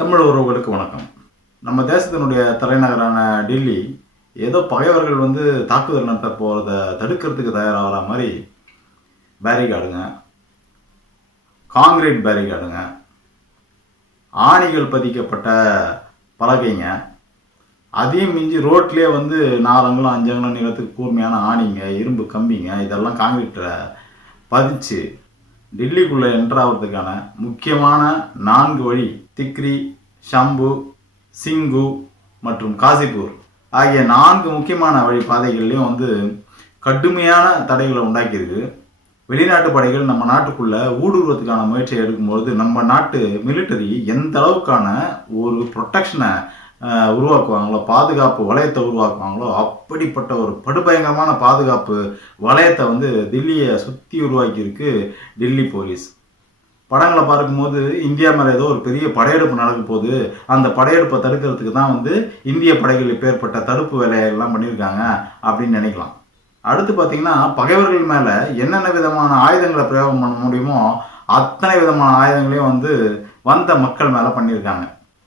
தமிழ் உறவுகளுக்கு வணக்கம். நம்ம தேசத்தினுடைய தலைநகரான டெல்லி ஏதோ பகைவர்கள் வந்து தாக்குதல் நடத்த போகிறத தடுக்கிறதுக்கு தயாராகிற மாதிரி பேரிகார்டுங்க காங்கிரீட் பேரிகார்டுங்க ஆணிகள் பதிக்கப்பட்ட பலகைங்க அதையும் மிஞ்சி ரோட்லேயே வந்து நாலங்களும் அஞ்சங்களும் நிலத்துக்கு கூர்மையான ஆணிங்க இரும்பு கம்பிங்க இதெல்லாம் காங்கிரீட்டை பதிச்சு டெல்லிக்குள்ளே என்ட்ராகிறதுக்கான முக்கியமான நான்கு வழி திக்ரி ஷம்பு சிங்கு மற்றும் காசிப்பூர் ஆகிய நான்கு முக்கியமான வழிபாதைகள்லையும் வந்து கடுமையான தடைகளை உண்டாக்கியிருக்கு. வெளிநாட்டு படைகள் நம்ம நாட்டுக்குள்ள ஊடுருவத்துக்கான முயற்சியை எடுக்கும்பொழுது நம்ம நாட்டு மிலிட்டரி எந்த அளவுக்கான ஒரு ப்ரொட்டக்ஷனை உருவாக்குவாங்களோ பாதுகாப்பு வளையத்தை உருவாக்குவாங்களோ அப்படிப்பட்ட ஒரு படுபயங்கரமான பாதுகாப்பு வளையத்தை வந்து தில்லியை சுற்றி உருவாக்கியிருக்கு டெல்லி போலீஸ். படங்களை பார்க்கும்போது இந்தியா மேலே ஏதோ ஒரு பெரிய படையெடுப்பு நடக்க போகுது. அந்த படையெடுப்பை தடுக்கிறதுக்கு தான் வந்து இந்திய படைகள் இப்பேற்பட்ட தடுப்பு வேலையெல்லாம் பண்ணியிருக்காங்க அப்படின்னு நினைக்கலாம். அடுத்து பார்த்தீங்கன்னா பகைவர்கள் மேலே என்னென்ன விதமான ஆயுதங்களை பிரயோகம் பண்ண முடியுமோ அத்தனை விதமான ஆயுதங்களையும் வந்து வந்த மக்கள் மேலே பண்ணியிருக்காங்க.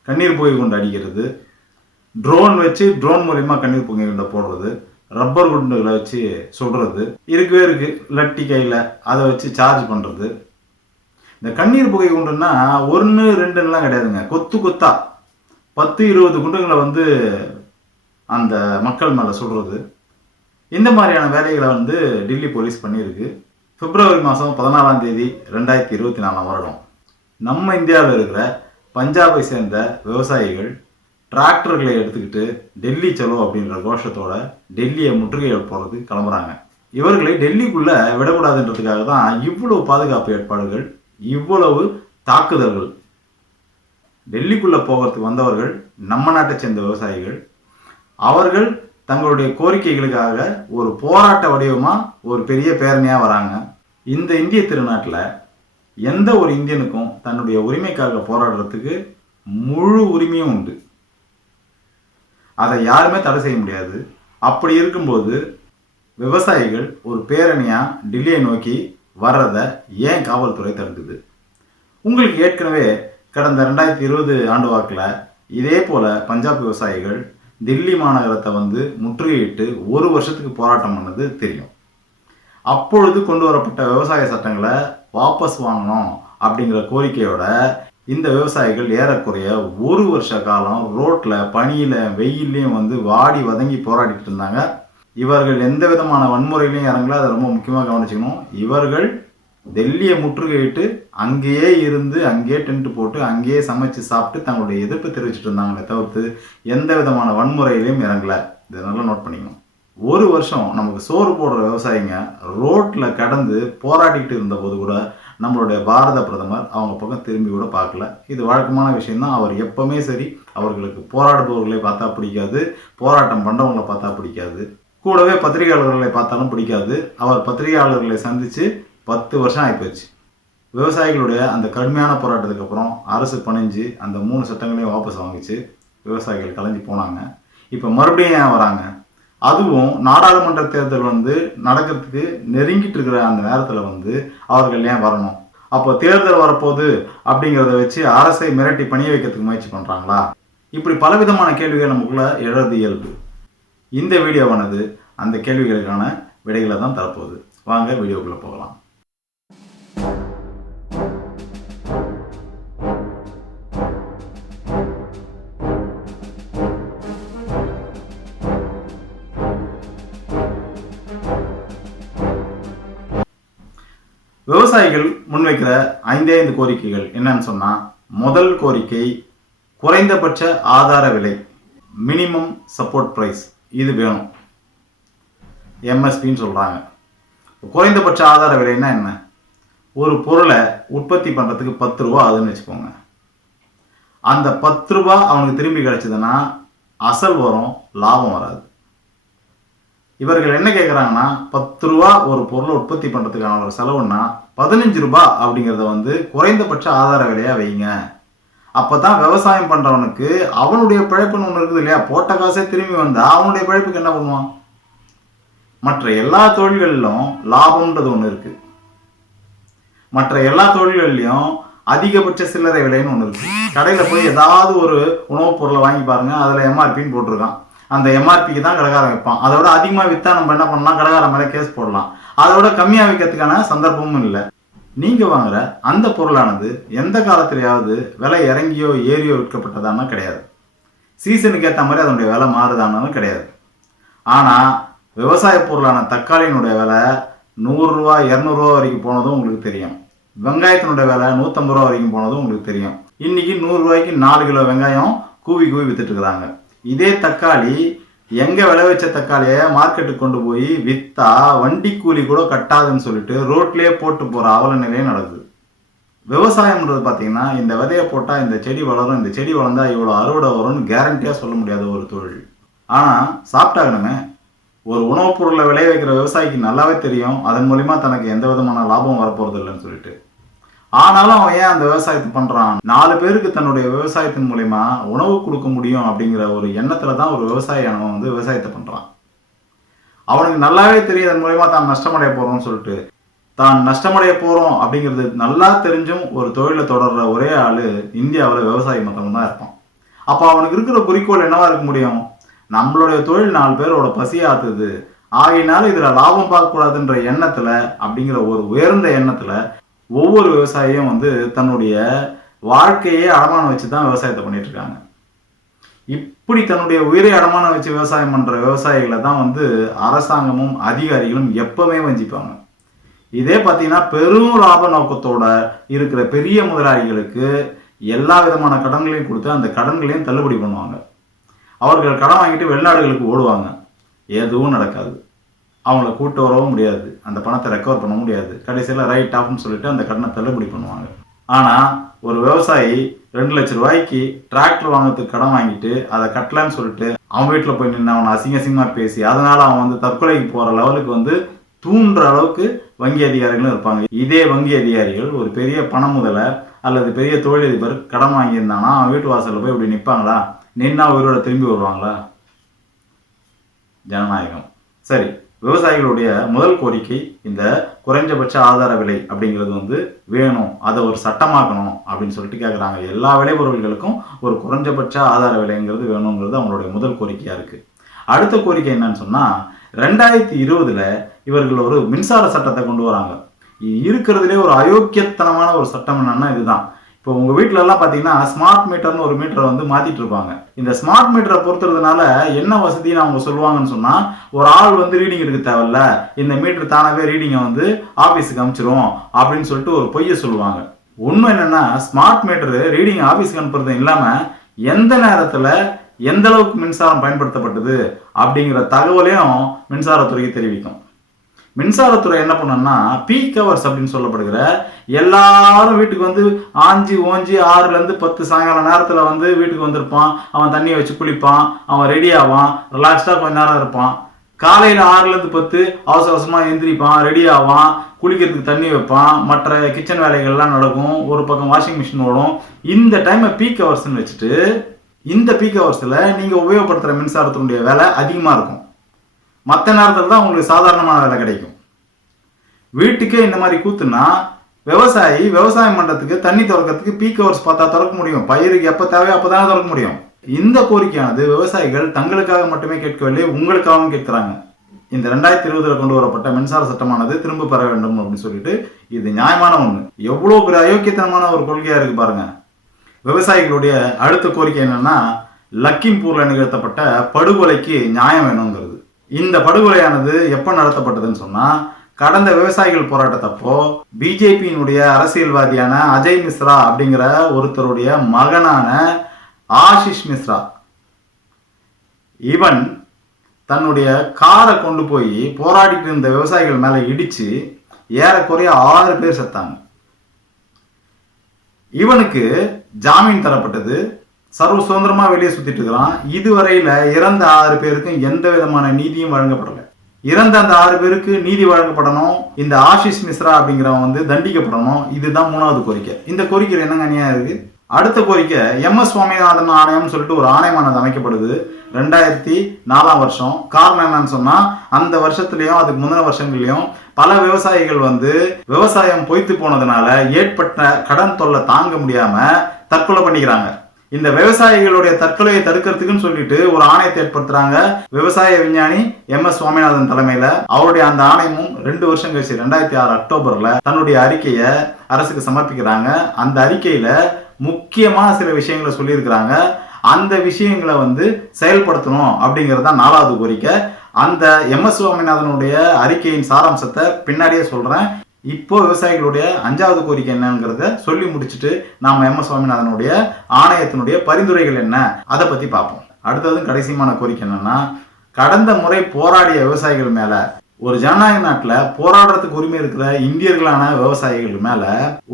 கண்ணீர் புகை கொண்டு அடிக்கிறது ட்ரோன் வச்சு ட்ரோன் மூலிமா கண்ணீர் புகை கொண்டு போடுறது ரப்பர் குண்டுகளை வச்சு சுடுறது இருக்கவே இருக்குது லட்டி கையில் அதை வச்சு சார்ஜ் பண்ணுறது இந்த கண்ணீர் புகை குண்டுன்னா ஒன்று ரெண்டுன்னெலாம் கிடையாதுங்க. கொத்து கொத்தா. பத்து இருபது குண்டுகளை வந்து அந்த மக்கள் மேலே சுடுறது இந்த மாதிரியான வேலைகளை வந்து டெல்லி போலீஸ் பண்ணியிருக்கு. பிப்ரவரி மாதம் பதினாலாம் தேதி ரெண்டாயிரத்தி இருபத்தி நாலாம் வருடம். நம்ம இந்தியாவில் இருக்கிற பஞ்சாபை சேர்ந்த விவசாயிகள் டிராக்டர்களை எடுத்துக்கிட்டு டெல்லி செலவு அப்படின்ற கோஷத்தோட டெல்லியை முற்றுகையிட போகிறது கிளம்புறாங்க. இவர்களை டெல்லிக்குள்ளே விடக்கூடாதுன்றதுக்காக தான் இவ்வளோ பாதுகாப்பு ஏற்பாடுகள் இவ்வளவு தாக்குதல்கள். டெல்லிக்குள்ளே போகிறதுக்கு வந்தவர்கள் நம்ம நாட்டை சேர்ந்த விவசாயிகள். அவர்கள் தங்களுடைய கோரிக்கைகளுக்காக ஒரு போராட்ட வடிவமாக ஒரு பெரிய பேரணியாக வராங்க. இந்த இந்திய திருநாட்டில் எந்த ஒரு இந்தியனுக்கும் தன்னுடைய உரிமைக்காக போராடுறதுக்கு முழு உரிமையும் உண்டு. அதை யாருமே தடை செய்ய முடியாது. அப்படி இருக்கும்போது விவசாயிகள் ஒரு பேரணியாக டெல்லியை நோக்கி வர்றதை ஏன் காவல்துறை தடுக்குது? உங்களுக்கு ஏற்கனவே கடந்த ரெண்டாயிரத்தி இருபது ஆண்டு வாக்கில் இதே போல் பஞ்சாப் விவசாயிகள் தில்லி மாநகரத்தை வந்து முற்றுகையிட்டு ஒரு வருஷத்துக்கு போராட்டம் பண்ணது தெரியும். அப்பொழுது கொண்டு வரப்பட்ட விவசாய சட்டங்களை வாபஸ் வாங்கணும் அப்படிங்கிற கோரிக்கையோட இந்த விவசாயிகள் ஏறக்குறைய ஒரு வருஷ காலம் ரோட்டில் பனியில் வெயிலையும் வந்து வாடி வதங்கி போராடிட்டு இருந்தாங்க. இவர்கள் எந்த விதமான வன்முறையிலையும் இறங்கல அதை ரொம்ப முக்கியமாக கவனிச்சுக்கணும். இவர்கள் டெல்லியை முற்றுகையிட்டு அங்கேயே இருந்து அங்கேயே டென்ட் போட்டு அங்கேயே சமைச்சு சாப்பிட்டு தங்களுடைய எதிர்ப்பு தெரிவிச்சிட்டு இருந்தாங்களே தவிர்த்து எந்த விதமான வன்முறையிலையும் இறங்கல. இதை நல்லா நோட் பண்ணிக்கணும். ஒரு வருஷம் நமக்கு சோறு போடுற விவசாயிங்க ரோட்டில் கடந்து போராடிக்கிட்டு இருந்தபோது கூட நம்மளுடைய பாரத பிரதமர் அவங்க பக்கம் திரும்பி கூட பார்க்கல. இது வழக்கமான விஷயம்தான். அவர் எப்பவுமே சரி. அவர்களுக்கு போராடுபவர்களை பார்த்தா பிடிக்காது. போராட்டம் பண்ணுறவங்களை பார்த்தா பிடிக்காது. கூடவே பத்திரிகையாளர்களை பார்த்தாலும் பிடிக்காது. அவர் பத்திரிகையாளர்களை சந்தித்து பத்து வருஷம் ஆகிப்போச்சு விவசாயிகளுடைய அந்த கடுமையான போராட்டத்துக்கு அப்புறம் அரசு பணிஞ்சு அந்த மூணு சட்டங்களையும் வாபஸ் வாங்கிச்சு. விவசாயிகள் கலைஞ்சு போனாங்க. இப்போ மறுபடியும் ஏன் வராங்க? அதுவும் நாடாளுமன்ற தேர்தல் வந்து நடக்கிறதுக்கு நெருங்கிட்டு இருக்கிற அந்த நேரத்தில் வந்து அவர்கள் ஏன் வரணும்? அப்போ தேர்தல் வரப்போகுது அப்படிங்கிறத வச்சு அரசை மிரட்டி பணிய வைக்கிறதுக்கு முயற்சி பண்ணுறாங்களா இப்படி பலவிதமான கேள்விகள் நமக்குள்ள எழுறது இயல்பு. இந்த வீடியோவானது அந்த கேள்விகளுக்கான விடைகளை தான் தரப்போகுது. வாங்க வீடியோக்குள்ளே போகலாம். விவசாயிகள் முன்வைக்கிற ஐந்தே ஐந்து கோரிக்கைகள் என்னன்னு சொன்னால் முதல் கோரிக்கை குறைந்தபட்ச ஆதார விலை மினிமம் சப்போர்ட் ப்ரைஸ் இது வேணும். எம்எஸ்பின்னு சொல்கிறாங்க குறைந்தபட்ச ஆதார விலைன்னா என்ன ஒரு பொருளை உற்பத்தி பண்ணுறதுக்கு பத்து ரூபா ஆகுதுன்னு வச்சுக்கோங்க. அந்த பத்து ரூபா அவனுக்கு திரும்பி கிடச்சிதுன்னா அசல் வரும் லாபம் வராது. இவர்கள் என்ன கேட்குறாங்கன்னா பத்து ரூபா ஒரு பொருளை உற்பத்தி பண்ணுறதுக்கான ஒரு செலவுன்னா பதினஞ்சு ரூபா அப்படிங்கிறத வந்து குறைந்தபட்ச ஆதார விலையாக வைங்க. அப்போ தான் விவசாயம் பண்ணுறவனுக்கு அவனுடைய பிழைப்புன்னு ஒன்று இருக்குது இல்லையா? போட்ட காசே திரும்பி வந்தால் அவனுடைய பிழைப்புக்கு என்ன பண்ணுவான்? மற்ற எல்லா தொழில்களிலும் லாபம்ன்றது ஒன்று இருக்குது மற்ற எல்லா தொழில்கள்லையும் அதிகபட்ச சில்லறை விலைன்னு ஒன்று இருக்குது கடையில் போய் ஏதாவது ஒரு உணவுப் பொருளை வாங்கி பாருங்கள் அதில் எம்ஆர்பின்னு போட்டிருக்கான். அந்த எம்ஆர்பிக்கு தான் கடைக்காரன் வைப்பான் அதை விட அதிகமாக விற்றா நம்ம என்ன பண்ணலாம்? கடைக்காரன் மேலே கேஸ் போடலாம். அதை விட கம்மியாக விற்கிறதுக்கான சந்தர்ப்பமும் இல்லை. நீங்கள் வாங்குற அந்த பொருளானது எந்த காலத்திலேயாவது விலை இறங்கியோ ஏறியோ விற்கப்பட்டதானா கிடையாது. சீசனுக்கு ஏற்ற மாதிரி அதனுடைய விலை மாறுதானாலும் கிடையாது. ஆனால் விவசாய பொருளான தக்காளியினுடைய விலை நூறுரூவா இரநூறுவா வரைக்கும் போனதும் உங்களுக்கு தெரியும். வெங்காயத்தினுடைய விலை நூற்றம்பது ரூபா வரைக்கும் போனதும் உங்களுக்கு தெரியும். இன்றைக்கி நூறுரூவாய்க்கு நாலு கிலோ வெங்காயம் கூவி கூவி வித்துட்டு இருக்கிறாங்க. இதே தக்காளி எங்கே விளைவிச்ச தக்காளியை மார்க்கெட்டுக்கு கொண்டு போய் விற்றா வண்டி கூலி கூட கட்டாதுன்னு சொல்லிட்டு ரோட்லேயே போட்டு போகிற அவல நிலையே நடக்குது. விவசாயம்ன்றது பார்த்தீங்கன்னா இந்த விதையை போட்டால் இந்த செடி வளரும் இந்த செடி வளர்ந்தா இவ்வளோ அறுவடை வரும்னு கேரண்டியாக சொல்ல முடியாத ஒரு தொழில். ஆனால் சாப்பிட்டாகணுமே. ஒரு உணவுப் பொருளை விளைய வைக்கிற விவசாயிக்கு நல்லாவே தெரியும். அதன் மூலிமா தனக்கு எந்த விதமான லாபம் வரப்போறது இல்லைன்னு சொல்லிட்டு. ஆனாலும் அவன் ஏன் அந்த விவசாயத்தை பண்றான்? நாலு பேருக்கு தன்னுடைய விவசாயத்தின் மூலிமா உணவு கொடுக்க முடியும் அப்படிங்கிற ஒரு எண்ணத்துல தான் ஒரு விவசாயியானவன் வந்து விவசாயத்தை பண்றான். அவனுக்கு நல்லாவே தெரியும் அதன் மூலியமா தான் நஷ்டமடைய போறோம்னு சொல்லிட்டு. தான் நஷ்டமடைய போறோம் அப்படிங்கிறது நல்லா தெரிஞ்சும் ஒரு தொழிலை தொடர்ற ஒரே ஆளு இந்தியாவில் விவசாயி மட்டும் தான் இருப்பான். அப்போ அவனுக்கு இருக்கிற குறிக்கோள் என்னவா இருக்க முடியும்? நம்மளுடைய தொழில் நாலு பேரோட பசியை ஆத்துது. ஆகையினால இதுல லாபம் பார்க்கக்கூடாதுன்ற எண்ணத்துல அப்படிங்கிற ஒரு உயர்ந்த எண்ணத்துல ஒவ்வொரு விவசாயியும் வந்து தன்னுடைய வாழ்க்கையே அடமானம் வச்சு தான் விவசாயத்தை பண்ணிட்டு இருக்காங்க இப்படி தன்னுடைய உயிரை அடமானம் வச்சு விவசாயம் பண்ணுற விவசாயிகளை தான் வந்து அரசாங்கமும் அதிகாரிகளும் எப்பவுமே வஞ்சிப்பாங்க. இதே பார்த்தீங்கன்னா பெரும் லாப நோக்கத்தோட இருக்கிற பெரிய முதலாளிகளுக்கு எல்லா விதமான கடன்களையும் கொடுத்து அந்த கடன்களையும் தள்ளுபடி பண்ணுவாங்க. அவர்கள் கடன் வாங்கிட்டு வெளிநாடுகளுக்கு ஓடுவாங்க. எதுவும் நடக்காது. அவங்கள கூட்டு வரவும் முடியாது. அந்த பணத்தை ரெக்கவர் பண்ண முடியாது. கடைசியில் ரைட் ஆஃப்னு சொல்லிட்டு அந்த கடனை தள்ளுபடி பண்ணுவாங்க. ஆனால் ஒரு விவசாயி ரெண்டு லட்ச ரூபாய்க்கு டிராக்டர் வாங்கிறதுக்கு கடன் வாங்கிட்டு அதை கட்டலன்னு சொல்லிட்டு அவன் வீட்டில் போய் நின்று அவனை அசிங்க அசிங்கமாக பேசி அதனால் அவன் வந்து தற்கொலைக்கு போகிற லெவலுக்கு வந்து தூண்டுற அளவுக்கு வங்கி அதிகாரிகளும் இருப்பாங்க. இதே வங்கி அதிகாரிகள் ஒரு பெரிய பண முதலை அல்லது பெரிய தொழிலதிபர் கடன் வாங்கியிருந்தானா அவன் வீட்டு வாசலில் போய் இப்படி நிற்பாங்களா நின்னா உயிரோட திரும்பி வருவாங்களா? ஜனநாயகம். சரி. விவசாயிகளுடைய முதல் கோரிக்கை இந்த குறைஞ்சபட்ச ஆதார விலை அப்படிங்கிறது வந்து வேணும் அதை ஒரு சட்டமாக்கணும் அப்படின்னு சொல்லிட்டு கேட்குறாங்க எல்லா விளைபொருள்களுக்கும் ஒரு குறைஞ்சபட்ச ஆதார விலைங்கிறது வேணுங்கிறது அவங்களுடைய முதல் கோரிக்கையாக இருக்குது அடுத்த கோரிக்கை என்னன்னு சொன்னால் ரெண்டாயிரத்தி இருபதில் இவர்கள் ஒரு மின்சார சட்டத்தை கொண்டு வராங்க. இருக்கிறதுலே ஒரு அயோக்கியத்தனமான ஒரு சட்டம் என்னன்னா இதுதான். இப்போ உங்கள் வீட்ல எல்லாம் ஸ்மார்ட் மீட்டர்னு ஒரு மீட்டரை வந்து மாத்திட்டு இருப்பாங்க இந்த ஸ்மார்ட் மீட்டரை பொறுத்துறதுனால என்ன வசதின்னு அவங்க சொல்லுவாங்கன்னு சொன்னால் ஒரு ஆள் வந்து ரீடிங் எடுக்க தேவையில்ல. இந்த மீட்டர் தானாகவே ரீடிங்கை வந்து ஆஃபீஸுக்கு அனுப்பிச்சிரும் அப்படின்னு சொல்லிட்டு ஒரு பொய்யை சொல்லுவாங்க. உண்மை என்னென்னா ஸ்மார்ட் மீட்டர் ரீடிங் ஆஃபீஸுக்கு அனுப்புறது இல்லாமல் எந்த நேரத்தில் எந்த அளவுக்கு மின்சாரம் பயன்படுத்தப்பட்டது அப்படிங்கிற தகவலையும் மின்சாரத்துறைக்கு தெரிவிக்கும். மின்சாரத்துறை என்ன பண்ணோம்னா பீக் ஹவர்ஸ் அப்படின்னு சொல்லப்படுகிற எல்லாரும் வீட்டுக்கு வந்து ஆஞ்சி ஓஞ்சி ஆறுலேருந்து பத்து சாயங்காலம் நேரத்தில் வந்து வீட்டுக்கு வந்திருப்பான். அவன் தண்ணியை வச்சு குளிப்பான். அவன் ரெடி ஆவான். ரிலாக்ஸ்டாக கொஞ்ச நேரம் இருப்பான். காலையில் ஆறுலேருந்து பத்து அவசர அவசரமாக எந்திரிப்பான் ரெடி ஆவான். குளிக்கிறதுக்கு தண்ணி வைப்பான். மற்ற கிச்சன் வேலைகள்லாம் நடக்கும். ஒரு பக்கம் வாஷிங் மிஷின் ஓடும். இந்த டைமை பீக் ஹவர்ஸ்னு வச்சுட்டு இந்த பீக் ஹவர்ஸில் நீங்கள் உபயோகப்படுத்துகிற மின்சாரத்தினுடைய வேலை அதிகமாக இருக்கும். மற்ற நேரத்தில் தான் உங்களுக்கு சாதாரணமான வேலை கிடைக்கும். வீட்டுக்கே இந்த மாதிரி கூத்துனா விவசாயி விவசாயம் பண்ணுறதுக்கு தண்ணி திறக்கிறதுக்கு பீக் ஹவர்ஸ் பார்த்தா திறக்க முடியும். பயிருக்கு எப்போ தேவையோ அப்போ தானே திறக்க முடியும். இந்த கோரிக்கையானது விவசாயிகள் தங்களுக்காக மட்டுமே கேட்கவில்லை உங்களுக்காகவும் கேட்குறாங்க. இந்த ரெண்டாயிரத்தி இருபதுல கொண்டு வரப்பட்ட மின்சார சட்டமானது திரும்ப பெற வேண்டும் அப்படின்னு சொல்லிட்டு இது நியாயமான ஒண்ணு. எவ்வளோ பெரிய அயோக்கியத்தனமான ஒரு கொள்கையா இருக்கு பாருங்க. விவசாயிகளுடைய அடுத்த கோரிக்கை என்னன்னா லக்கிம்பூர்ல நிகழ்த்தப்பட்ட படுகொலைக்கு நியாயம் வேணுங்கிறது. இந்த படுகொலையானது எப்ப நடத்தப்பட்டதுன்னு சொன்னா கடந்த விவசாயிகள் போராட்டத்தப்போ பிஜேபியினுடைய அரசியல்வாதியான அஜய் மிஸ்ரா அப்படிங்கிற ஒருத்தருடைய மகனான ஆஷிஷ் மிஸ்ரா. இவன் தன்னுடைய காரை கொண்டு போய் போராடிட்டு இருந்த விவசாயிகள் மேல இடிச்சு ஏறக்குறைய ஆறு பேர் செத்தாங்க. இவனுக்கு ஜாமீன் தரப்பட்டது. சர்வ சுதந்திரமா வெளியே சுத்திட்டு இருக்கிறான். இதுவரையில இறந்த ஆறு பேருக்கும் எந்த விதமான நீதியும் வழங்கப்படல. இறந்த அந்த ஆறு பேருக்கு நீதி வழங்கப்படணும். இந்த ஆஷிஷ் மிஸ்ரா அப்படிங்கிறவன் வந்து தண்டிக்கப்படணும். இதுதான் மூணாவது கோரிக்கை. இந்த கோரிக்கை என்னங்க அநியாயம் இருக்கு? அடுத்த கோரிக்கை எம் எஸ் சுவாமிநாதன் ஆணையம்னு சொல்லிட்டு ஒரு ஆணையமானது அமைக்கப்படுது. ரெண்டாயிரத்தி நாலாம் வருஷம். காரணம் என்னன்னு சொன்னா அந்த வருஷத்துலயும் அதுக்கு முந்தின வருஷங்கள்லயும் பல விவசாயிகள் வந்து விவசாயம் பொய்த்து போனதுனால ஏற்பட்ட கடன் தொல்லை தாங்க முடியாம தற்கொலை பண்ணிக்கிறாங்க. இந்த விவசாயிகளுடைய தற்கொலையை தடுக்கிறதுக்குன்னு சொல்லிட்டு ஒரு ஆணையத்தை ஏற்படுத்துறாங்க. விவசாய விஞ்ஞானி எம் எஸ் சுவாமிநாதன் தலைமையில. அவருடைய அந்த ஆணையமும் ரெண்டு வருஷம் கழிச்சு ரெண்டாயிரத்தி ஆறு அக்டோபர்ல தன்னுடைய அறிக்கையை அரசுக்கு சமர்ப்பிக்கிறாங்க. அந்த அறிக்கையில முக்கியமான சில விஷயங்களை சொல்லியிருக்கிறாங்க. அந்த விஷயங்களை வந்து செயல்படுத்தணும் அப்படிங்கிறது தான் நாலாவது கோரிக்கை. அந்த எம் எஸ் சுவாமிநாதனுடைய அறிக்கையின் சாராம்சத்தை பின்னாடியே சொல்றேன். இப்போ விவசாயிகளுடைய அஞ்சாவது கோரிக்கை என்னங்கிறத சொல்லி முடிச்சுட்டு நாம எம் எஸ் சுவாமிநாதனுடைய ஆணையத்தினுடைய பரிந்துரைகள் என்ன? அதை பத்தி பார்ப்போம் அடுத்ததும் கடைசியமான கோரிக்கை என்னன்னா கடந்த முறை போராடிய விவசாயிகள் மேல ஒரு ஜனநாயக நாட்டில் போராடுறதுக்கு உரிமை இருக்கிற இந்தியர்களான விவசாயிகள் மேல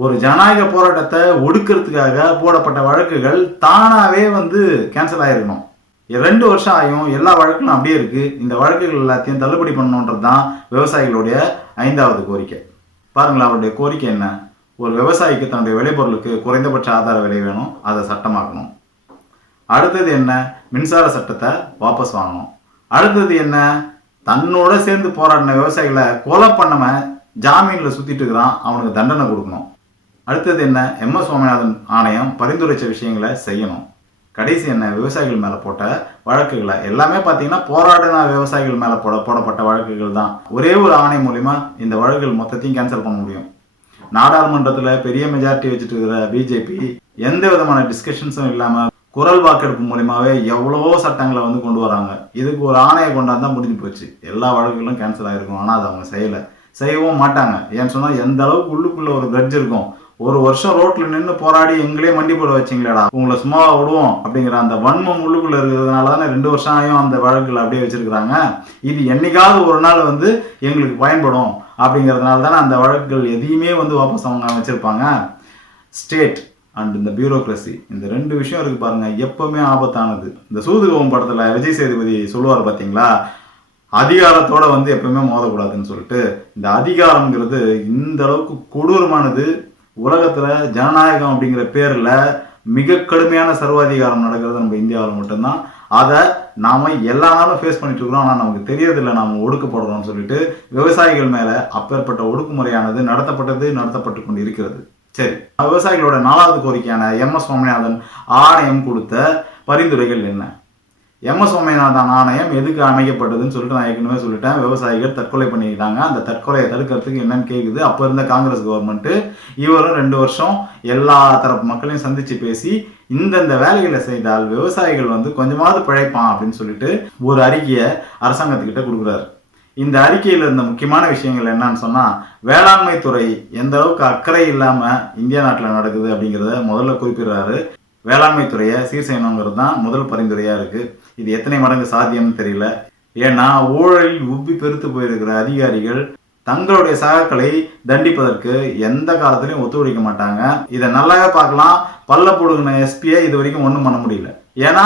ஒரு ஜனநாயக போராட்டத்தை ஒடுக்கிறதுக்காக போடப்பட்ட வழக்குகள் தானாவே வந்து கேன்சல் ஆயிருக்கணும். ரெண்டு வருஷம் ஆகும் எல்லா வழக்குகளும் அப்படியே இருக்கு. இந்த வழக்குகள் எல்லாத்தையும் தள்ளுபடி பண்ணணுன்றது தான் விவசாயிகளுடைய ஐந்தாவது கோரிக்கை. பாருங்களேன் அவருடைய கோரிக்கை என்ன? ஒரு விவசாயிக்கு தன்னுடைய விளைபொருளுக்கு குறைந்தபட்ச ஆதார விலை வேணும் அதை சட்டமாக்கணும். அடுத்தது என்ன? மின்சார சட்டத்தை வாபஸ் வாங்கணும். அடுத்தது என்ன? தன்னோட சேர்ந்து போராடின விவசாயிகளை கொலை பண்ணவன் ஜாமீனில் சுற்றிட்டு இருக்கிறான் அவனுக்கு தண்டனை கொடுக்கணும். அடுத்தது என்ன? எம். எஸ். சுவாமிநாதன் ஆணையம் பரிந்துரைச்ச விஷயங்களை செய்யணும். கடைசி என்ன விவசாயிகள் மேல போட்ட வழக்குகளை? எல்லாமே பார்த்தீங்கன்னா போராடின விவசாயிகள் மேல போட போடப்பட்ட வழக்குகள் தான். ஒரே ஒரு ஆணை மூலியமா இந்த வழக்குகள் மொத்தத்தையும் கேன்சல் பண்ண முடியும். நாடாளுமன்றத்துல பெரிய மெஜாரிட்டி வச்சுட்டு இருக்கிற பிஜேபி எந்த விதமான டிஸ்கஷன்ஸும் இல்லாம குரல் வாக்கெடுப்பு மூலியமாவே எவ்வளவோ சட்டங்களை வந்து கொண்டு வராங்க. இதுக்கு ஒரு ஆணையை கொண்டாந்தா முடிஞ்சு போச்சு. எல்லா வழக்குகளும் கேன்சல் ஆகிருக்கும் ஆனால் அதை அவங்க செய்யல. செய்யவும் மாட்டாங்க. ஏன்னு சொன்னால் எந்த அளவுக்கு உள்ளுக்குள்ள ஒரு கட்ஜ் இருக்கும் ஒரு வருஷம் ரோட்ல நின்று போராடி எங்களே மண்டி போட வச்சிங்களேடா. உங்களை சும்மா விடுவோம் அப்படிங்கிற அந்த வன்மம் உள்ளுக்குள்ள இருக்கிறதுனால தானே ரெண்டு வருஷம் ஆயும் அந்த வழக்குகள் அப்படியே வச்சிருக்கிறாங்க. இது என்னைக்காவது ஒரு நாள் வந்து எங்களுக்கு பயன்படும் அப்படிங்கிறதுனால தானே அந்த வழக்குகள் எதையுமே வந்து வாபஸ் அவங்க வச்சிருப்பாங்க. ஸ்டேட் அண்ட் இந்த பியூரோக்ரஸி இந்த ரெண்டு விஷயம் இருக்கு பாருங்க. எப்பவுமே ஆபத்தானது. இந்த சூதுகோவம் படத்துல விஜய் சேதுபதி சொல்லுவார் பாத்தீங்களா? அதிகாரத்தோட வந்து எப்பவுமே மோதக்கூடாதுன்னு சொல்லிட்டு. இந்த அதிகாரம்ங்கிறது இந்த அளவுக்கு கொடூரமானது. உலகத்துல ஜனநாயகம் அப்படிங்கிற பேர்ல மிக கடுமையான சர்வாதிகாரம் நடக்கிறது நம்ம இந்தியாவில் மட்டும்தான். அதை நாம எல்லா நாளும் ஃபேஸ் பண்ணிட்டு இருக்கிறோம். ஆனால் நமக்கு தெரியறதில்லை. நாம ஒடுக்கப்படுறோம்னு சொல்லிட்டு விவசாயிகள் மேல அப்பேற்பட்ட ஒடுக்குமுறையானது நடத்தப்பட்டது நடத்தப்பட்டு கொண்டு இருக்கிறது சரி. விவசாயிகளோட நாலாவது கோரிக்கையான எம் எஸ் சுவாமிநாதன் ஆணையம் கொடுத்த பரிந்துரைகள் என்ன? எம் எஸ் சுவாமிநாதன் ஆணையம் எதுக்கு அமைக்கப்பட்டதுன்னு சொல்லிட்டு நான் ஏற்கனவே சொல்லிட்டேன். விவசாயிகள் தற்கொலை பண்ணிக்கிட்டாங்க. அந்த தற்கொலையை தடுக்கிறதுக்கு என்னன்னு கேட்குது அப்போ இருந்த காங்கிரஸ் கவர்மெண்ட் இவரும் ரெண்டு வருஷம் எல்லா தரப்பு மக்களையும் சந்திச்சு பேசி இந்தந்த வேலைகளை செய்தால் விவசாயிகள் வந்து கொஞ்சமாவது பிழைப்பான் அப்படின்னு சொல்லிட்டு ஒரு அறிக்கையை அரசாங்கத்துக்கிட்ட கொடுக்குறாரு. இந்த அறிக்கையில் இருந்த முக்கியமான விஷயங்கள் என்னன்னு சொன்னால் வேளாண்மை துறை எந்த அளவுக்கு அக்கறை இல்லாமல் இந்திய நாட்டில் நடக்குது அப்படிங்கிறத முதல்ல குறிப்பிடுறாரு. வேளாண்மை துறையை சீர் செய்யணுங்கிறது தான் முதல் பரிந்துரையாக இருக்குது இது எத்தனை மடங்கு சாத்தியம்னு தெரியல. ஏன்னா ஊழலில் உப்பி பெருத்து போயிருக்கிற அதிகாரிகள் தங்களுடைய சகாக்களை தண்டிப்பதற்கு எந்த காலத்திலையும் ஒத்துழைக்க மாட்டாங்க. இதை நல்லாவே பார்க்கலாம். பல்ல போடுகின எஸ்பியை இது வரைக்கும் ஒன்றும் பண்ண முடியல. ஏன்னா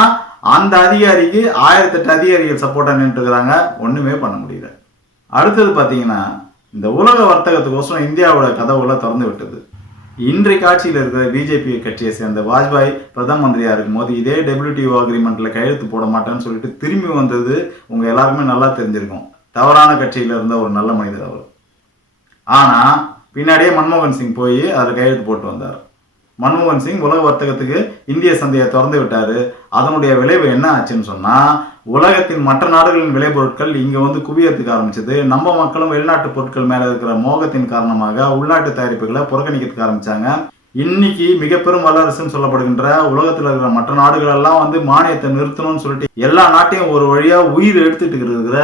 அந்த அதிகாரிக்கு ஆயிரத்தெட்டு அதிகாரிகள் சப்போர்ட்டாக நின்றுருக்கிறாங்க. ஒன்றுமே பண்ண முடியல. அடுத்தது பார்த்தீங்கன்னா இந்த உலக வர்த்தகத்துக்கோசரம் இந்தியாவோட கதவுகளை திறந்து விட்டது. இன்றைக்கு ஆட்சியில் இருக்கிற பிஜேபி கட்சியை சேர்ந்த வாஜ்பாய் பிரதம மந்திரியா இருக்கும்போது இதே டபிள்யூடிஓ அக்ரிமெண்ட்டில் கையெழுத்து போட மாட்டேன்னு சொல்லிட்டு திரும்பி வந்தது உங்கள் எல்லாருக்குமே நல்லா தெரிஞ்சிருக்கும். தவறான கட்சியில் இருந்த ஒரு நல்ல மனிதர் அவர். ஆனால் பின்னாடியே மன்மோகன் சிங் போய் அதில் கையெழுத்து போட்டு வந்தார். மன்மோகன் சிங் உலக வர்த்தகத்துக்கு இந்திய சந்தையை திறந்து விட்டாரு. அதனுடைய விளைவு என்ன ஆச்சுன்னு சொன்னா உலகத்தின் மற்ற நாடுகளின் விளைபொருட்கள் இங்க வந்து குவியறதுக்கு ஆரம்பிச்சது. நம்ம மக்களும் வெளிநாட்டு பொருட்கள் மேல இருக்கிற மோகத்தின் காரணமாக உள்நாட்டு தயாரிப்புகளை புறக்கணிக்கிறதுக்கு ஆரம்பிச்சாங்க. இன்னைக்கு மிக பெரும் வல்லரசுன்னு சொல்லப்படுகின்ற உலகத்துல இருக்கிற மற்ற நாடுகள் எல்லாம் வந்து மானியத்தை நிறுத்தணும்னு சொல்லிட்டு எல்லா நாட்டையும் ஒரு வழியா உயிர் எடுத்துட்டு இருக்கிற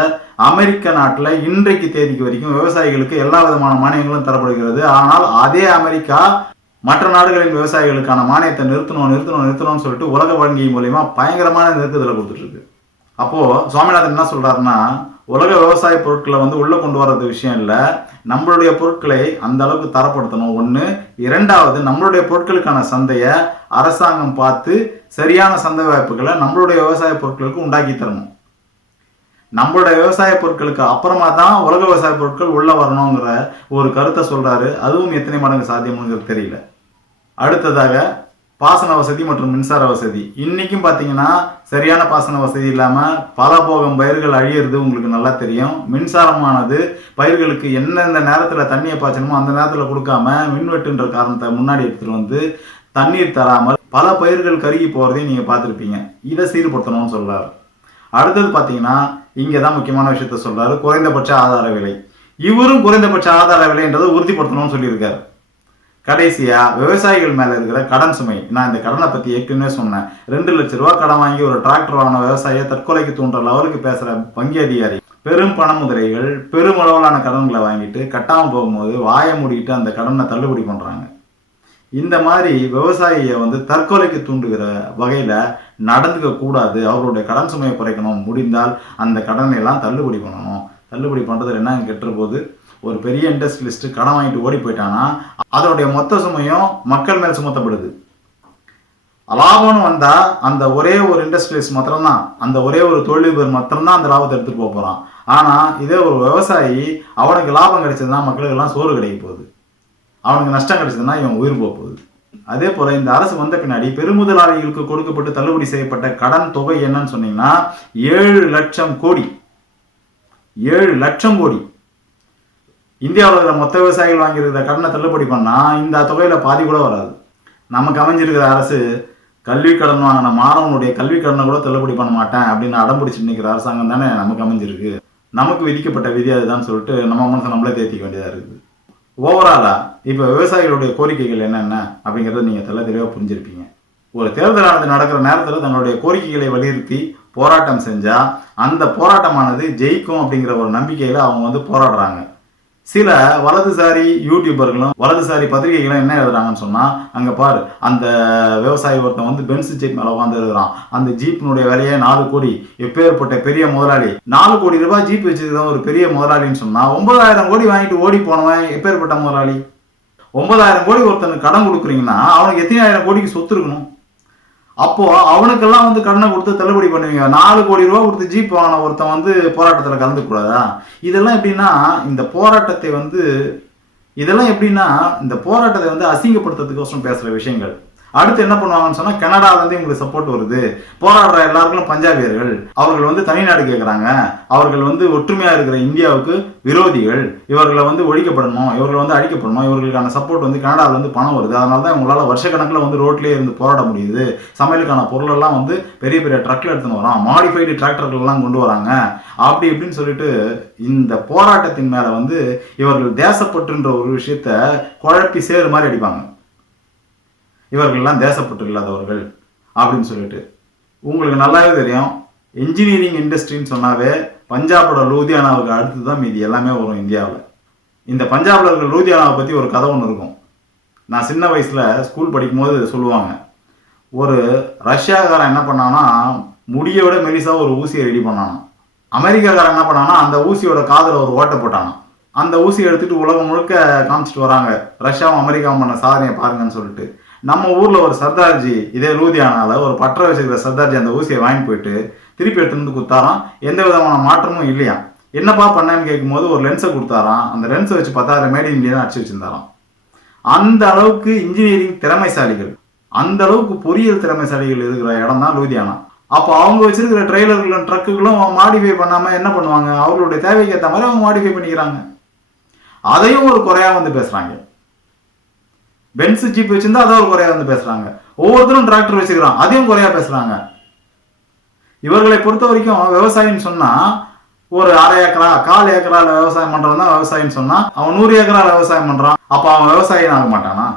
அமெரிக்க நாட்டில் இன்றைக்கு தேதிக்கு வரைக்கும் விவசாயிகளுக்கு எல்லா விதமான மானியங்களும் தரப்படுகிறது. ஆனால் அதே அமெரிக்கா மற்ற நாடுகளின் விவசாயிகளுக்கான மானியத்தை நிறுத்தணும் நிறுத்தணும் நிறுத்தணும்னு சொல்லிட்டு உலக வங்கி மூலியமா பயங்கரமான நிறுத்துதலை கொடுத்துட்ருக்கு அப்போது சுவாமிநாதன் என்ன சொல்கிறாருன்னா உலக விவசாய பொருட்களை வந்து உள்ளே கொண்டு வர்றது விஷயம் இல்லை. நம்மளுடைய பொருட்களை அந்த அளவுக்கு தரப்படுத்தணும். ஒன்று இரண்டாவது நம்மளுடைய பொருட்களுக்கான சந்தையை அரசாங்கம் பார்த்து சரியான சந்தை வாய்ப்புகளை நம்மளுடைய விவசாய பொருட்களுக்கு உண்டாக்கி தரணும். நம்மளுடைய விவசாய பொருட்களுக்கு அப்புறமா தான் உலக விவசாய பொருட்கள் உள்ளே வரணுங்கிற ஒரு கருத்தை சொல்கிறாரு அதுவும் எத்தனை மடங்கு சாத்தியம்ங்கிறது தெரியல. அடுத்ததாக பாசன வசதி மற்றும் மின்சார வசதி. இன்னைக்கும் பார்த்தீங்கன்னா சரியான பாசன வசதி இல்லாமல் பல போகம் பயிர்கள் அழியிறது உங்களுக்கு நல்லா தெரியும். மின்சாரமானது பயிர்களுக்கு எந்தெந்த நேரத்தில் தண்ணியை பாய்ச்சணுமோ அந்த நேரத்தில் கொடுக்காம மின்வெட்டுன்ற காரணத்தை முன்னாடி எடுத்துகிட்டு வந்து தண்ணீர் தராமல் பல பயிர்கள் கருகி போகிறதையும் நீங்கள் பார்த்துருப்பீங்க. இதை சீர்படுத்தணும்னு சொல்கிறார் அடுத்தது பார்த்தீங்கன்னா இங்கே தான் முக்கியமான விஷயத்த சொல்கிறாரு குறைந்தபட்ச ஆதார விலை. இவரும் குறைந்தபட்ச ஆதார விலைன்றதை உறுதிப்படுத்தணும்னு சொல்லியிருக்காரு. கடைசியா விவசாயிகள் மேல இருக்கிற கடன் சுமை. நான் இந்த கடனை பத்தி ஏற்கனவே சொன்னேன். ரெண்டு லட்ச ரூபா கடன் வாங்கி ஒரு டிராக்டர் வாங்கின விவசாயியை தற்கொலைக்கு தூண்டுற லெவலுக்கு பேசுற வங்கி அதிகாரி. பெரும் பண முதலைகள் பெருமளவிலான கடன்களை வாங்கிட்டு கட்டாம போகும்போது வாயை மூடிட்டு அந்த கடனை தள்ளுபடி பண்றாங்க. இந்த மாதிரி விவசாயியை வந்து தற்கொலைக்கு தூண்டுகிற வகையில நடந்துக்க கூடாது. அவருடைய கடன் சுமையை குறைக்கணும். முடிந்தால் அந்த கடனை எல்லாம் தள்ளுபடி பண்ணணும். தள்ளுபடி பண்றதுல என்ன கெட்டுற போது ஒரு பெரிய இண்டஸ்ட்ரியலிஸ்ட் கடன் வாங்கிட்டு ஓடி போயிட்டான்னா அதோடைய மொத்த சுமையும் மக்கள் மேல் சுமத்தப்படுது. லாபம்னு வந்தால் அந்த ஒரே ஒரு இண்டஸ்ட்ரியலிஸ்ட் மாத்திரம்தான் அந்த ஒரே ஒரு தொழிலதிபர் மாத்திரம்தான் அந்த லாபத்தை எடுத்துகிட்டு போக போகிறான் ஆனால் இதே ஒரு விவசாயி அவனுக்கு லாபம் கிடைச்சதுன்னா மக்களுக்கெல்லாம் சோறு கிடைக்க போகுது. அவனுக்கு நஷ்டம் கிடைச்சதுன்னா இவன் உயிர் போக போகுது. அதே போல இந்த அரசு வந்த பின்னாடி பெருமுதலாளிகளுக்கு கொடுக்கப்பட்டு தள்ளுபடி செய்யப்பட்ட கடன் தொகை என்னன்னு சொன்னீங்கன்னா ஏழு லட்சம் கோடி. ஏழு லட்சம் கோடி. இந்தியாவில் இருக்கிற மொத்த விவசாயிகள் வாங்கியிருக்கிற கடனை தள்ளுபடி பண்ணால் இந்த தொகையில் பாதி கூட வராது. நமக்கு அமைஞ்சிருக்கிற அரசு கல்வி கடன் வாங்கின மாணவனுடைய கல்வி கடனை கூட தள்ளுபடி பண்ண மாட்டேன் அப்படின்னு அடம்பிடிச்சு நிற்கிற அரசாங்கம் தானே நமக்கு அமைஞ்சிருக்கு. நமக்கு விதிக்கப்பட்ட விதி அதுதான் சொல்லிட்டு நம்ம மனசை நம்மளே தேத்திக்க வேண்டியதாக இருக்குது. ஓவராலாக இப்போ விவசாயிகளுடைய கோரிக்கைகள் என்னென்ன அப்படிங்கிறத நீங்கள் தெள்ள தெளிவாக புரிஞ்சிருப்பீங்க. ஒரு தேர்தலானது நடக்கிற நேரத்தில் தங்களுடைய கோரிக்கைகளை வலியுறுத்தி போராட்டம் செஞ்சால் அந்த போராட்டமானது ஜெயிக்கும் அப்படிங்கிற ஒரு நம்பிக்கையில் அவங்க வந்து போராடுறாங்க. சில வலதுசாரி யூடியூபர்களும் வலதுசாரி பத்திரிகைகளும் என்ன எழுதுறாங்கன்னு சொன்னால் அங்கே பார் அந்த விவசாயி ஒருத்தன் வந்து பென்சு ஜீப் மேலே உட்காந்து எழுதுறான். அந்த ஜீப்பினுடைய விலையே நாலு கோடி. எப்பேற்பட்ட பெரிய முதலாளி. நாலு கோடி ரூபாய் ஜீப் வச்சிருக்க ஒரு பெரிய முதலாளின்னு சொன்னால் ஒன்பதாயிரம் கோடி வாங்கிட்டு ஓடி போனவன் எப்பேற்பட்ட முதலாளி? ஒன்பதாயிரம் கோடி ஒருத்தனுக்கு கடன் கொடுக்குறீங்கன்னா அவனுக்கு எத்தனை ஆயிரம் கோடிக்கு சொத்து இருக்கணும்? அப்போ அவனுக்கெல்லாம் வந்து கடனை கொடுத்து தள்ளுபடி பண்ணுவீங்க. நாலு கோடி ரூபா கொடுத்து ஜீப் வாங்கின ஒருத்தன் வந்து போராட்டத்தில் கலந்து கூடாதா இதெல்லாம் எப்படின்னா இந்த போராட்டத்தை வந்து இதெல்லாம் எப்படின்னா இந்த போராட்டத்தை வந்து அசிங்கப்படுத்துறதுக்கோசரம் பேசுகிற விஷயங்கள். அடுத்து என்ன பண்ணுவாங்கன்னு சொன்னா கனடால இருந்து இவங்களுக்கு சப்போர்ட் வருது. போராடுற எல்லாருக்கும் பஞ்சாபியர்கள் அவர்கள் வந்து தனிநாடு கேட்குறாங்க அவர்கள் வந்து ஒற்றுமையா இருக்கிற இந்தியாவுக்கு விரோதிகள். இவர்களை வந்து ஒழிக்கப்படணும். இவர்களை வந்து அழிக்கப்படணும். இவர்களுக்கான சப்போர்ட் வந்து கனடால இருந்து பணம் வருது. அதனால தான் இவங்களால வருஷக்கணக்கில் வந்து ரோட்லயே இருந்து போராட முடியுது. சமையலுக்கான பொருள் எல்லாம் வந்து பெரிய பெரிய ட்ரக்ல எடுத்துன்னு வரோம். மாடிஃபைடு டிராக்டர்கள் எல்லாம் கொண்டு வராங்க. அப்படி இப்படின்னு சொல்லிட்டு இந்த போராட்டத்தின் மேல வந்து இவர்கள் தேசப்பற்றுன்ற ஒரு விஷயத்த குழப்பி சேரு மாதிரி அடிப்பாங்க. இவர்கள்லாம் தேசப்பட்டு இல்லாதவர்கள் அப்படின்னு சொல்லிட்டு. உங்களுக்கு நல்லாவே தெரியும். இன்ஜினியரிங் இண்டஸ்ட்ரின்னு சொன்னாவே பஞ்சாபோட லூதியானாவுக்கு அடுத்து தான் மீதி எல்லாமே வரும் இந்தியாவில். இந்த பஞ்சாபில் இருக்கிற லூதியானாவை பற்றி ஒரு கதை ஒன்று இருக்கும். நான் சின்ன வயசில் ஸ்கூல் படிக்கும்போது சொல்லுவாங்க. ஒரு ரஷ்யாக்காரன் என்ன பண்ணான்னா முடியோட மெலிசாக ஒரு ஊசியை ரெடி பண்ணானா அமெரிக்காக்காரன் என்ன பண்ணானா அந்த ஊசியோட காதில் ஒரு ஓட்டை போட்டானா அந்த ஊசியை எடுத்துகிட்டு உலகம் முழுக்க காமிச்சிட்டு வராங்க. ரஷ்யாவும் அமெரிக்காவும் பண்ண சாதனையை பாருங்கன்னு சொல்லிட்டு. நம்ம ஊரில் ஒரு சர்தார்ஜி இதே லூதியானால ஒரு பற்ற வச்சிருக்கிற சர்தார்ஜி அந்த ஊசியை வாங்கி போயிட்டு திருப்பி எடுத்துட்டு வந்து குத்தாராம் எந்த விதமான மாற்றமும் இல்லையா? என்னப்பா பண்ணேன்னு கேட்கும்போது ஒரு லென்ஸை கொடுத்தாராம். அந்த லென்ஸை வச்சு பத்தாயிரம் மேடி இந்தியா அடிச்சு வச்சிருந்தாராம். அந்த அளவுக்கு இன்ஜினியரிங் திறமைசாலிகள் அந்த அளவுக்கு பொறியியல் திறமைசாலிகள் இருக்கிற இடம் தான் லூதியானா. அப்போ அவங்க வச்சிருக்கிற ட்ரெய்லர்களும் ட்ரக்குகளும் மாடிஃபை பண்ணாமல் என்ன பண்ணுவாங்க? அவர்களுடைய தேவைக்கு ஏற்ற மாதிரி அவங்க மாடிஃபை பண்ணிக்கிறாங்க. அதையும் ஒரு குறையாக வந்து பேசுகிறாங்க பென்ஸ் ஜீப் வச்சிருந்தா அதை ஒரு குறையா வந்து பேசுறாங்க. ஒவ்வொருத்தரும் டிராக்டர் வச்சுக்கிறான் அதையும் குறையா பேசுறாங்க. இவர்களை பொறுத்த வரைக்கும் விவசாயின்னு சொன்னா ஒரு அரை ஏக்கரா கால் ஏக்கரால விவசாயம் பண்றவன் தான் விவசாயின்னு சொன்னா அவன் நூறு ஏக்கரால விவசாயம் பண்றான் அப்ப அவன் விவசாயின்னு ஆக மாட்டானா?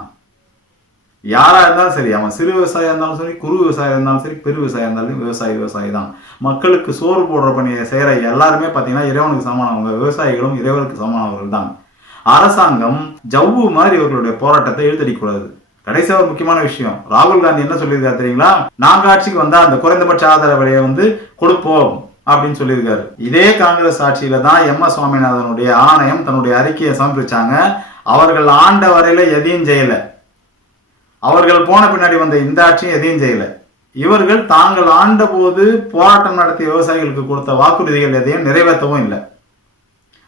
யாரா இருந்தாலும் சரி அவன் சிறு விவசாயியா இருந்தாலும் சரி குறு விவசாயியா இருந்தாலும் சரி பெரு விவசாயியா இருந்தாலும் விவசாயி விவசாயி தான். மக்களுக்கு சோறு போடுற பணியை செய்யற எல்லாருமே பாத்தீங்கன்னா இறைவனுக்கு சமானவங்க விவசாயிகளும் இறைவனுக்கு சமானவர்கள் தான். அரசாங்கம் ஜவ்வு மாதிரி இவர்களுடைய போராட்டத்தை இழுத்தடிக்க கூடாது கடைசியா ஒரு முக்கியமான விஷயம். ராகுல் காந்தி என்ன சொல்லியிருக்காரு தெரியுங்களா? நாங்க ஆட்சிக்கு வந்தா அந்த குறைந்தபட்ச ஆதார விலையை வந்து கொடுப்போம் அப்படின்னு சொல்லியிருக்காரு. இதே காங்கிரஸ் ஆட்சியில தான் எம் எஸ் சுவாமிநாதனுடைய ஆணையம் தன்னுடைய அறிக்கையை சமர்ப்பிச்சாங்க. அவர்கள் ஆண்ட வரையில எதையும் செய்யல. அவர்கள் போன பின்னாடி வந்த இந்த ஆட்சியும் எதையும் செய்யல. இவர்கள் தாங்கள் ஆண்ட போது போராட்டம் நடத்திய விவசாயிகளுக்கு கொடுத்த வாக்குறுதிகள் எதையும் நிறைவேற்றவும் இல்லை.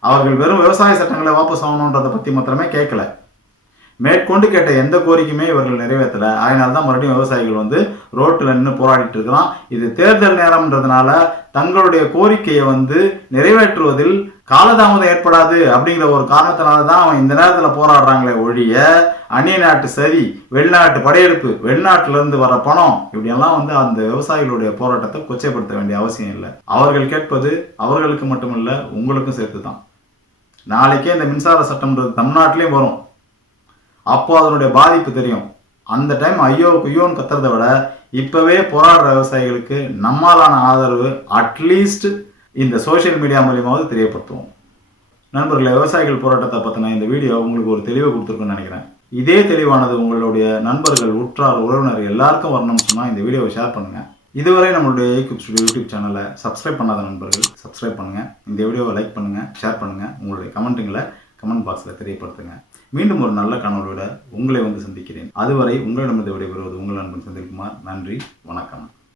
அவர்கள் வெறும் விவசாய சட்டங்களை வாபஸ் ஆகணுன்றதை பத்தி மாத்திரமே கேட்கல. மேற்கொண்டு கேட்ட எந்த கோரிக்கையுமே இவர்கள் நிறைவேற்றல. அதனால தான் மறுபடியும் விவசாயிகள் வந்து ரோட்டில் நின்று போராடிட்டு இருக்கலாம் இது தேர்தல் நேரம்ன்றதுனால தங்களுடைய கோரிக்கையை வந்து நிறைவேற்றுவதில் காலதாமதம் ஏற்படாது அப்படிங்கிற ஒரு காரணத்தினால தான் அவன் இந்த நேரத்தில் போராடுறாங்களே ஒழிய அந்நிய நாட்டு சரி வெளிநாட்டு படையெடுப்பு வெளிநாட்டிலிருந்து வர பணம் இப்படியெல்லாம் வந்து அந்த விவசாயிகளுடைய போராட்டத்தை கொச்சைப்படுத்த வேண்டிய அவசியம் இல்லை. அவர்கள் கேட்பது அவர்களுக்கு மட்டுமல்ல உங்களுக்கும் சேர்த்து தான் நாளைக்கே இந்த மின்சார சட்டம்ன்றது தமிழ்நாட்டிலையும் வரும். அப்போ அதனுடைய பாதிப்பு தெரியும். அந்த டைம் ஐயோ ஐயோன்னு கத்துறதை விட இப்பவே போராடுற விவசாயிகளுக்கு நம்மாலான ஆதரவு அட்லீஸ்ட் இந்த சோஷியல் மீடியா மூலியமாவது தெரியப்படுத்துவோம். நண்பர்களே விவசாயிகள் போராட்டத்தை பற்றின இந்த வீடியோ உங்களுக்கு ஒரு தெளிவை கொடுத்துருக்குன்னு நினைக்கிறேன். இதே தெளிவானது உங்களுடைய நண்பர்கள் உற்றார் உறவினர் எல்லாருக்கும் வரணும்னு சொன்னால் இந்த வீடியோவை ஷேர் பண்ணுங்கள் இதுவரை நம்மளுடைய யூடியூப் ஸ்டுடியோ யூடியூப் சேனலை சப்ஸ்கிரைப் பண்ணாத நண்பர்கள் சப்ஸ்கிரைப் பண்ணுங்கள் இந்த வீடியோவை லைக் பண்ணுங்கள் ஷேர் பண்ணுங்கள் உங்களுடைய கமெண்ட்டுங்களை கமெண்ட் பாக்ஸில் தெரியப்படுத்துங்க. மீண்டும் ஒரு நல்ல கனவோட உங்களை வந்து சந்திக்கிறேன். அதுவரை உங்களிடமிருந்து விடைபெறுவது உங்கள் நண்பன் செந்தில்குமார். நன்றி வணக்கம்.